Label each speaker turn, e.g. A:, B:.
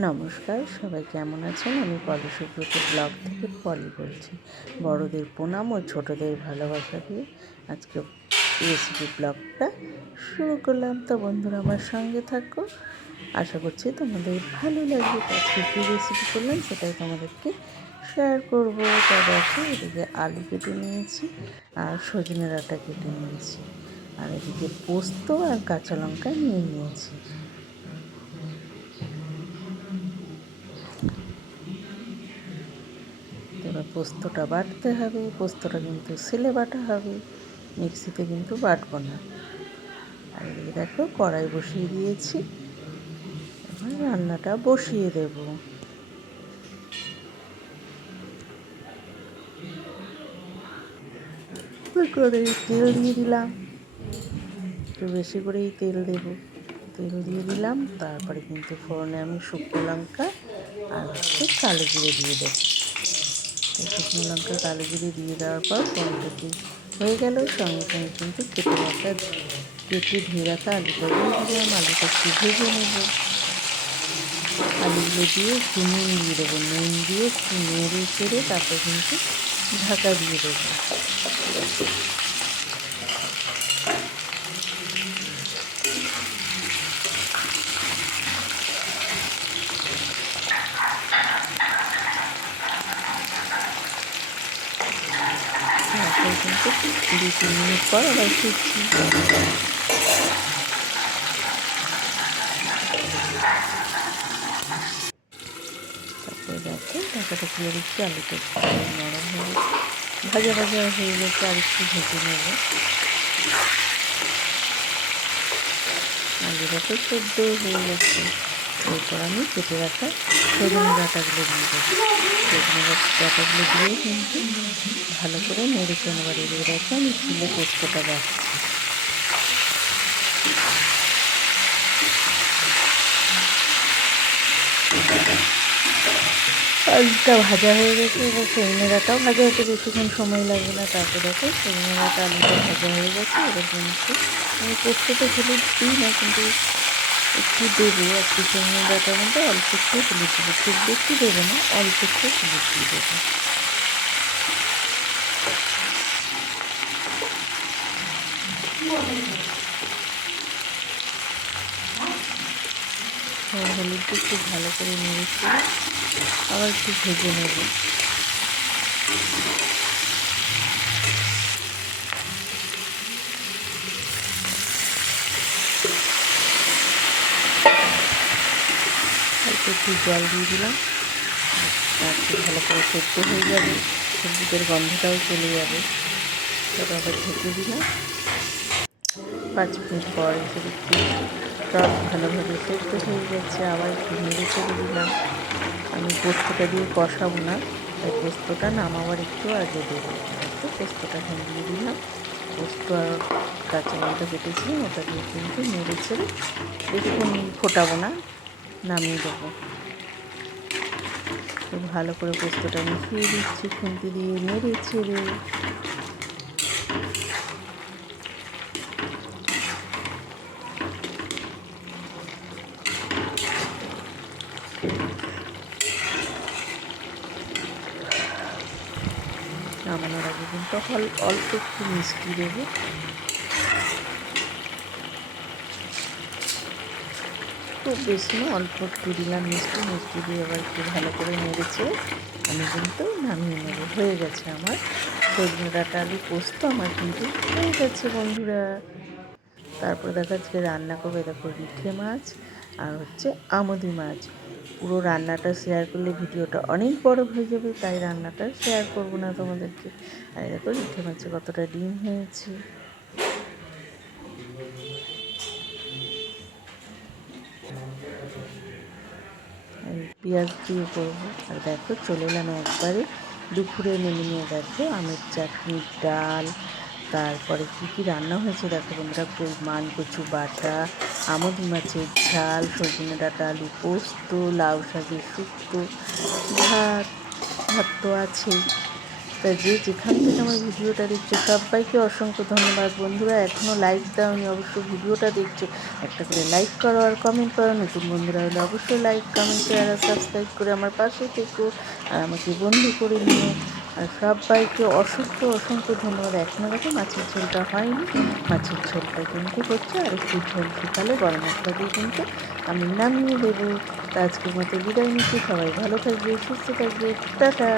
A: নমস্কার, সবাই কেমন আছেন? আমি পলি সুব্রত ব্লগ থেকে পলি বলছি। বড়দের প্রণাম ও ছোটদের ভালোবাসা দিয়ে আজকে রেসিপি ব্লগটা শুরু করলাম। তো বন্ধুরা, আমার সঙ্গে থাকো। আশা করছি তোমাদের ভালো লাগবে। আজকে কী রেসিপি করলাম সেটাই তোমাদেরকে শেয়ার করব। তা দেখো, এদিকে আলু কেটে নিয়েছি আর সজনে ডাঁটা কেটে নিয়েছি। আর এদিকে পোস্ত আর কাঁচা লঙ্কা নিয়ে নিয়েছি এবার পোস্তটা বাটতে হবে, পোস্তটা কিন্তু সেলে বাটা হবে, মিক্সিতে কিন্তু বাটবো না। আর দেখো, কড়াই বসিয়ে দিয়েছি। এবার রান্নাটা বসিয়ে দেব। করে তেল দিয়ে দিলাম। একটু বেশি করেই তেল দেব। তেল দিয়ে দিলাম, তারপরে কিন্তু ফোড়নে আমি শুকনো লঙ্কা আর হচ্ছে কালো জিরে দিয়ে দেবো। শুকনো লঙ্কা কালো জিরে দিয়ে দেওয়ার পর পনেরোটি হয়ে গেল সঙ্গে সঙ্গে কিন্তু কেটে রাখা কেটে ধুয়ে রাখা আলুটা দিয়ে দিলাম। আলুটা একটু ভেজে নেব। আলুগুলো দিয়ে নুন দিয়ে দেবো। নুন দিয়ে একটু নেড়ে চেড়ে তারপর কিন্তু ঢাকা দিয়ে দেবো। কিন্তু দু তিন মিনিট পর আবার ফিরছি তারপরে দেখো ঢাকাটা খুলে দিচ্ছি আলুটা নরম হয়ে ভাজা ভাজা হয়ে গেছে আর একটু ভেজে নেব আলুটা তো সেদ্ধ হয়ে গেছে এরপর আমি কেটে রাখা সজনে ডাঁটাগুলো দিয়ে দেবো। সজনে ডাঁটাগুলো দিয়ে কিন্তু ভালো করে নেড়ে চেনে বাড়িয়ে দিয়ে রাখি আমি চিলে পোস্তটা বাড়ছি। আলুটা ভাজা হয়ে গেছে, এবার সজনে ডাঁটাও ভাজা হতে বেশিক্ষণ সময় লাগবে না। তারপরে দেখো সজনে ডাঁটা আলুটা ভাজা হয়ে গেছে। এবার কিন্তু আমি পোস্তটা হলুদ দিই না, কিন্তু একটু দেবো, একটু সজনে ডাঁটার মধ্যে অল্প একটু হলুদ দেবো খুব বেশি দেবো না, অল্প একটু হলুদ দিয়ে দেবো। হলুদটা একটু ভালো করে নেড়েছি আবার একটু ভেজে নেব অল্প একটু জল দিয়ে দিলাম। একটু ভালো করে সেদ্ধ হয়ে যাবে। সবজিদের গন্ধটাও চলে যাবে। তারপর ঢেকে দিলাম। পাঁচ মিনিট পর এসে টক ভালোভাবে সেদ্ধ হয়ে গেছে। আবার একটু নেড়ে চেড়ে দিলাম। আমি পোস্তটা দিয়ে কষাবো না। তাই পোস্তটা নামাবার একটু আগে দেবো একটু পোস্তটা দিয়ে দিলাম। পোস্ত আর কাঁচা লঙ্কা কেটেছিলাম ওটা দিয়ে কিন্তু নেড়ে ছেড়ে বেশিক্ষণ ফোটাবো না, নামিয়ে দেবো। ভালো করে পোস্তটা মিশিয়ে দিচ্ছি, খুন্তি দিয়ে নেড়ে ছেড়ে নামানোর আগে কিন্তু অল্প একটু মিষ্টি দেবো। খুব বেশি অল্প একটু দিলাম মিষ্টি। মিষ্টি দিয়ে আবার একটু ভালো করে নেড়েছে আমি কিন্তু নামিয়ে নেব। হয়ে গেছে আমার। সজনে ডাটা আলু পোস্ত আমার কিন্তু হয়ে গেছে বন্ধুরা। তারপর দেখা যাচ্ছে রান্না করবে দেখো রিঠে মাছ আর হচ্ছে আমদি মাছ। পুরো রান্নাটা শেয়ার করলে ভিডিওটা অনেক বড় হয়ে যাবে, তাই রান্নাটা শেয়ার করব না তোমাদেরকে। আর দেখো রিঠে মাছে কতটা ডিম হয়েছে। পেঁয়াজ দিয়ে করব। আর দেখো, চলে এলাম একবারে দুপুরে মেনু নিয়ে। দেখো, আমের চাটনি, ডাল, তারপরে কী কী রান্না হয়েছে দেখো তোমরা মান, কচু বাটা, আমদ মাছের ঝাল, সজনে ডাটা আলু পোস্ত, লাউ শাকের শুক্তো, ভাত ভাত তো আছেই। তা যে যেখান থেকে আমার ভিডিওটা দেখছ, সবাইকে অসংখ্য ধন্যবাদ বন্ধুরা। এখনও লাইক দাওনি অবশ্যই ভিডিওটা দেখছ। একটা করে লাইক করো আর কমেন্ট করো, নতুন বন্ধুরা হলে অবশ্যই লাইক কমেন্ট শেয়ার আর সাবস্ক্রাইব করে আমার পাশে থেকো আর আমাকে বন্ধু করে নিও। আর সবাইকে অসংখ্য অসংখ্য ধন্যবাদ। এখনও দেখো মাছের ঝোলটা হয়নি। মাছের ঝোলটা কিন্তু হচ্ছে আর একটু ঝোল শুকালে গরম মশলা দিয়ে কিন্তু আমি নামিয়ে দেবো। তা আজকের মতো বিদায় নিচ্ছি। সবাই ভালো থাকবে, সুস্থ থাকবে। টাটা!